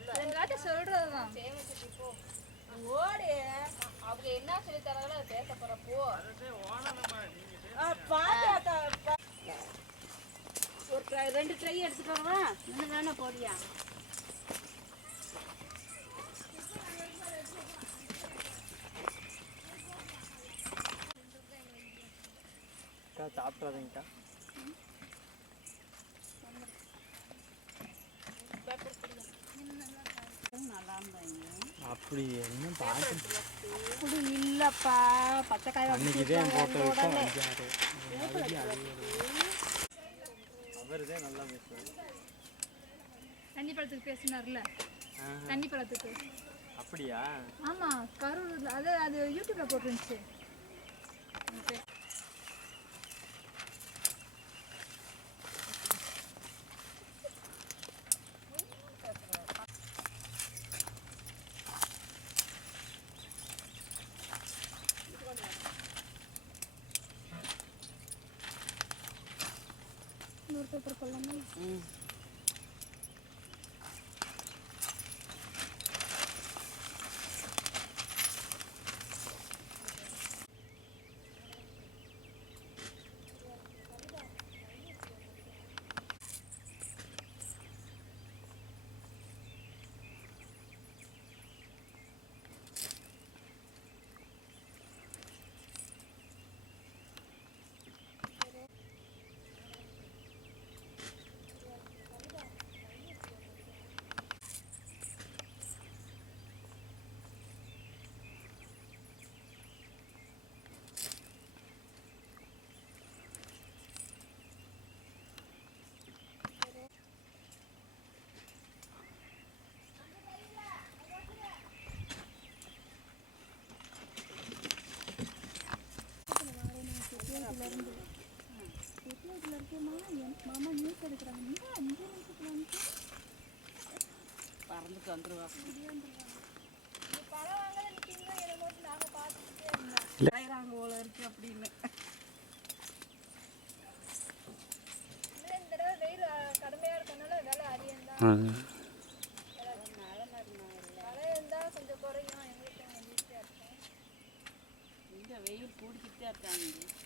எல்லாத்தையும் சொல்றதுதான். ஓடி அவங்க என்ன சொல்லி தராங்களோ அதை பேச போறப்போ ஒரு 2 ட்ரை எடுத்துட்டு வரவா? இன்னும் வேணா போடியா? சாப்பிட்றாதீங்கக்கா. அப்படி என்ன பார்க்க அப்படி இல்லப்பா, பச்சைக்காய் அன்னைக்கு தான் போட்டோ அவர்தான் நல்லா பேசுவார். தண்ணி பழத்துக்கு பேசினார்ல, தண்ணி பழத்துக்கு. அப்படியா? ஆமா, கரூர். அது யூடியூப்ல போட்டுருந்துச்சு. இன்னொரு பேப்பர் கொள்ளாமா? மாமா நியூஸ் எடுக்கிறாங்க. பறந்துட்டு வந்துருவாங்க. பழம் வாங்க நிற்கிங்க, என்னமோ நாங்கள் பார்த்துக்கிட்டே இருந்தோம் போல இருக்கு அப்படின்னு. இந்த தடவை வெயில் கடுமையாக இருக்கனால விலை அதிகம் தான். மழை இருந்தால் கொஞ்சம் குறையும். எங்களுக்கு ஈஸியாக இருக்கும். இந்த வெயில் கூடிக்கிட்டே இருக்காங்க.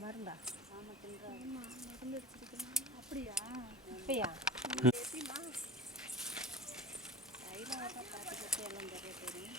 மருந்தா? ஆமாம், மருந்து அடிச்சிருக்கேன். அப்படியா? இப்பையா? எப்படிமா கையில் பார்த்துக்கிட்டு எல்லாம் தெரிய தெரியும்.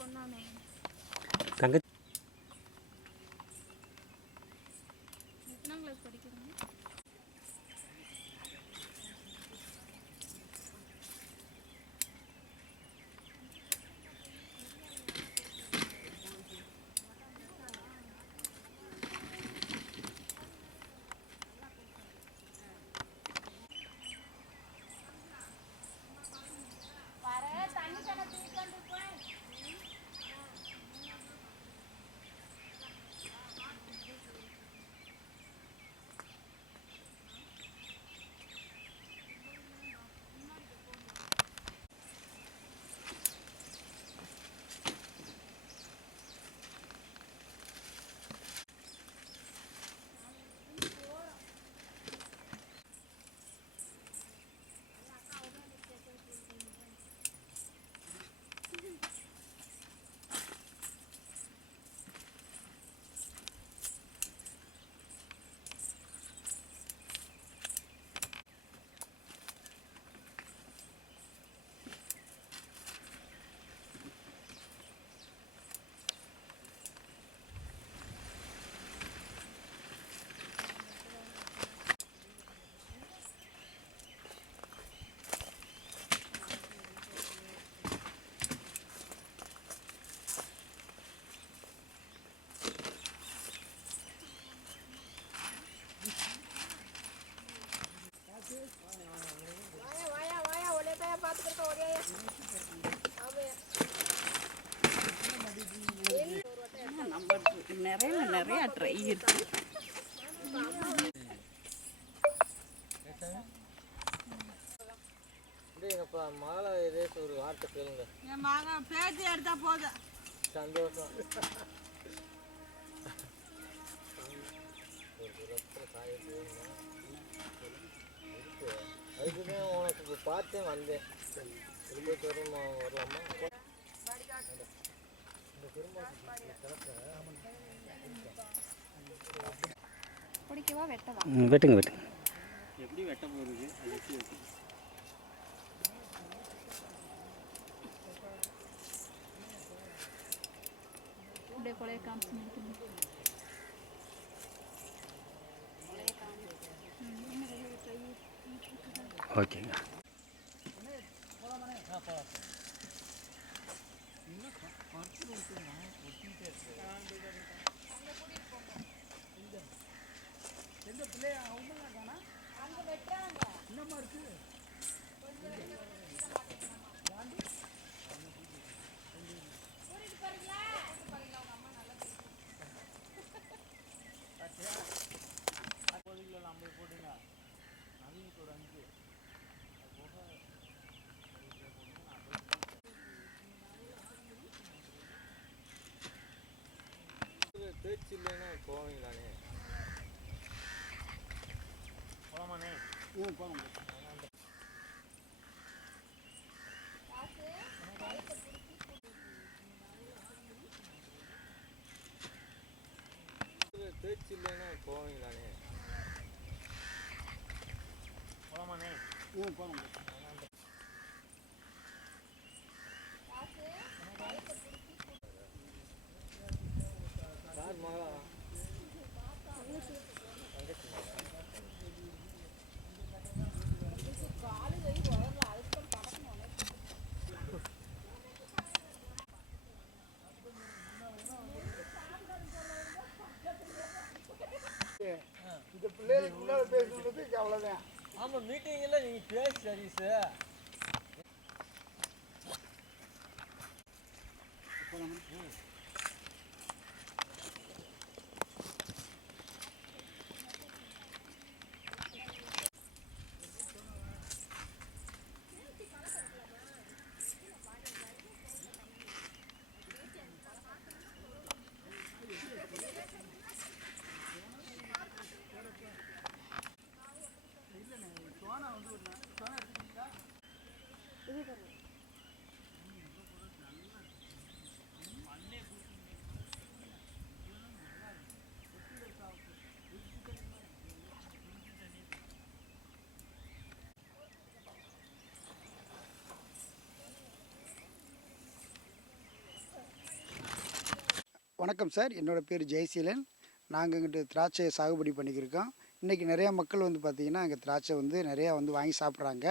பொண்ணானே தங்க எத்தனாம் கிளாஸ் படிக்கிறீங்க? நிறைய ட்ரை இருக்கு. மாலை ஏதாச்சும் ஒரு வார்த்தை கேளுங்க. என் மகன் பேச்சு எடுத்தா போதும் சந்தோஷம். அதுக்குதான் உனக்கு பார்த்தேன் வந்தேன். வரலாமா? பிடிக்கவா வெட்டவா? வெட்டுங்க வெட்டுங்க. எப்படி வெட்ட போகுது? அது எப்படி வெட்டு? அப்படியே கொலையை காமிச்சு முடிக்கணும். ஓகேங்க. பேச்சு இல்லைன்னா போவீங்களானே? போகலாமாண்ணே? போகணும். பேச்சு இல்லைன்னா போவீங்களானே? போகலாமாண்ணே? போகணும். இந்த பிள்ளைகளுக்கு முன்னால பேசுறதுக்கு அவ்வளோதான். ஆமாம், மீட்டிங்கில் நீங்கள் பேச சர்வீஸு வணக்கம் சார், என்னோடய பேர் ஜெயசீலன். நாங்கள் இங்கிட்டு திராட்சையை சாகுபடி பண்ணிக்கிருக்கோம். இன்றைக்கி நிறையா மக்கள் வந்து பார்த்திங்கன்னா எங்கள் திராட்சை வந்து நிறையா வந்து வாங்கி சாப்பிட்றாங்க.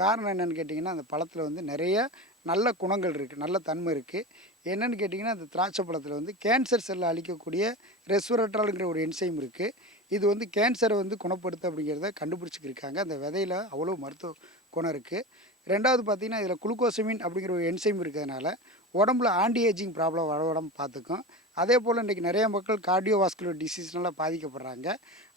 காரணம் என்னென்னு கேட்டிங்கன்னா, அந்த பழத்தில் வந்து நிறைய நல்ல குணங்கள் இருக்குது, நல்ல தன்மை இருக்குது. என்னென்னு கேட்டிங்கன்னா, அந்த திராட்சை பழத்தில் வந்து கேன்சர் செல்லை அழிக்கக்கூடிய ரெஸ்வரட்ரால்ங்கிற ஒரு என்சைம் இருக்குது. இது வந்து கேன்சரை வந்து குணப்படுத்து அப்படிங்கிறத கண்டுபிடிச்சிக்கிருக்காங்க. அந்த விதையில் அவ்வளோ மருத்துவ குணம் இருக்குது. ரெண்டாவது பார்த்திங்கன்னா, இதில் குளுக்கோசமின் அப்படிங்கிற ஒரு என்சைம் இருக்கிறதுனால உடம்புல ஆன்டி ஏஜிங் ப்ராப்ளம் வரவிடாம பார்த்துக்கும். அதே போல் இன்றைக்கி நிறைய மக்கள் கார்டியோவாஸ்குலர் டிசீஸ்னால பாதிக்கப்படுறாங்க.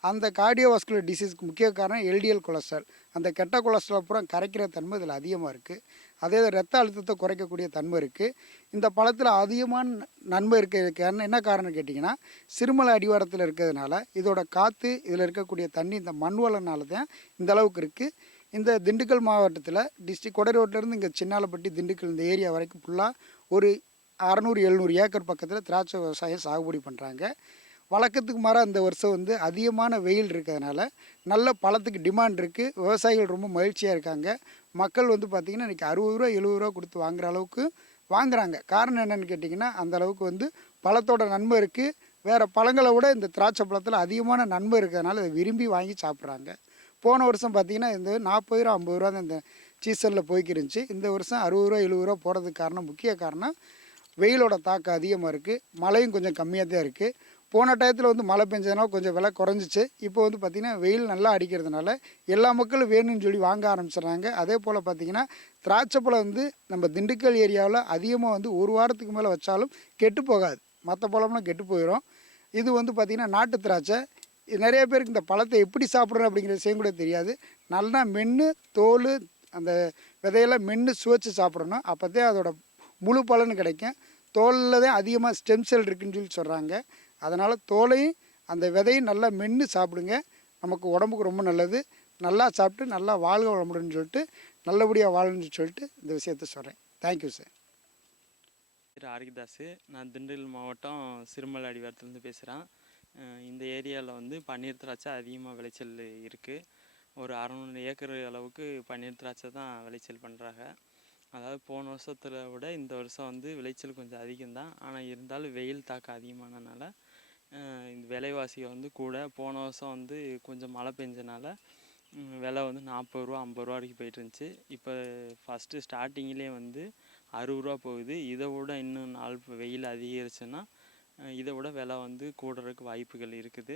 அந்த கார்டியோவாஸ்குலர் டிசீஸ்க்கு முக்கிய காரணம் எல்டிஎல் கொலஸ்ட்ரால். அந்த கெட்ட கொலஸ்ட்ரால் பூரா கரைக்கிற தன்மை இதில் அதிகமாக இருக்குது. அதே ரத்த அழுத்தத்தை குறைக்கக்கூடிய தன்மை இருக்குது. இந்த பழத்தில் அதிகமான நன்மை இருக்கிறதுக்கு என்ன காரணம் கேட்டிங்கன்னா, சிறுமலை அடிவாரத்தில் இருக்கிறதுனால இதோட காற்று, இதில் இருக்கக்கூடிய தண்ணி, இந்த மண் வளனால தான் இந்த அளவுக்கு இருக்குது. இந்த திண்டுக்கல் மாவட்டத்தில் டிஸ்ட்ரிக்ட் கொடை ரோட்லேருந்து இங்கே சின்னாலப்பட்டி, திண்டுக்கல் இந்த ஏரியா வரைக்கும் ஃபுல்லாக ஒரு 600-700 ஏக்கர் பக்கத்தில் திராட்சை விவசாயம் சாகுபடி பண்ணுறாங்க. வழக்கத்துக்கு மாறாக இந்த வருஷம் வந்து அதிகமான வெயில் இருக்கிறதுனால நல்ல பழத்துக்கு டிமாண்ட் இருக்குது. விவசாயிகள் ரொம்ப மகிழ்ச்சியாக இருக்காங்க. மக்கள் வந்து பார்த்திங்கன்னா இன்றைக்கி 60 ரூபா 70 ரூபா கொடுத்து வாங்குகிற அளவுக்கு வாங்குகிறாங்க. காரணம் என்னென்னு கேட்டிங்கன்னா, அந்த அளவுக்கு வந்து பழத்தோட நன்மை இருக்குது. வேறு பழங்களை விட இந்த திராட்சை பழத்தில் அதிகமான நன்மை இருக்கிறதுனால இதை விரும்பி வாங்கி சாப்பிட்றாங்க. போன வருஷம் பார்த்திங்கன்னா இந்த 40 ரூபா 50 ரூபா தான் இந்த சீசனில் போய்க்கிருந்துச்சு. இந்த வருஷம் 60 ரூபா 70 ரூபா போகிறதுக்கு காரணம், முக்கிய காரணம் வெயிலோட தாக்கம் அதிகமாக இருக்குது. மழையும் கொஞ்சம் கம்மியாக தான் இருக்குது. போன டயத்தில் வந்து மழை பெஞ்சதுனால கொஞ்சம் விலை குறைஞ்சிச்சு. இப்போ வந்து பார்த்திங்கன்னா வெயில் நல்லா அடிக்கிறதுனால எல்லா மக்களும் வேணும்னு சொல்லி வாங்க ஆரம்பிச்சிடுறாங்க. அதே போல் பார்த்திங்கன்னா திராட்சை பழம் வந்து நம்ம திண்டுக்கல் ஏரியாவில் அதிகமாக வந்து ஒரு வாரத்துக்கு மேலே வச்சாலும் கெட்டு போகாது. மற்ற பழம்லாம் கெட்டு போயிடும். இது வந்து பார்த்திங்கன்னா நாட்டு திராட்சை. நிறைய பேருக்கு இந்த பழத்தை எப்படி சாப்பிட்றோம் அப்படிங்கிற விஷயம் கூட தெரியாது. நல்லா மென்று தோல், அந்த விதையெல்லாம் மென்று சுவைச்சு சாப்பிடணும். அப்போ தான் அதோட முழு பலன் கிடைக்கும். தோலில் தான் அதிகமாக ஸ்டெம் செல் இருக்குதுன்னு சொல்லி சொல்கிறாங்க. அதனால் தோலையும் அந்த விதையும் நல்லா மென்று சாப்பிடுங்க. நமக்கு உடம்புக்கு ரொம்ப நல்லது. நல்லா சாப்பிட்டு நல்லா வாழ்க வளமுடன் சொல்லிட்டு, நல்லபடியாக வாழணும்னு சொல்லிட்டு இந்த விஷயத்த சொல்கிறேன். Thank you sir. பேர் ஆரோக்கியதாஸ். நான் திண்டுக்கல் மாவட்டம் சிறுமலை அடிவாரத்துலேருந்து பேசுகிறேன். இந்த ஏரியாவில் வந்து பன்னீர் திராட்சை அதிகமாக விளைச்சல் இருக்குது. ஒரு 600 ஏக்கர் அளவுக்கு பன்னீர் திராட்சை தான் விளைச்சல் பண்ணுறாங்க. அதாவது போன வருஷத்தில் விட இந்த வருஷம் வந்து விளைச்சல் கொஞ்சம் அதிகம்தான். ஆனால் இருந்தாலும் வெயில் தாக்கம் அதிகமானதுனால இந்த விலைவாசியை வந்து கூட. போன வருஷம் வந்து கொஞ்சம் மழை பெஞ்சனால விலை வந்து 40 ரூபா 50 ரூபா வரைக்கும் போயிட்டு இருந்துச்சு. இப்போ ஃபஸ்ட்டு ஸ்டார்டிங்கிலே வந்து 60 ரூபா போகுது. இதை விட இன்னும் நாள் வெயில் அதிகரிச்சுன்னா இதை விட விலை வந்து கூடுறதுக்கு வாய்ப்புகள் இருக்குது.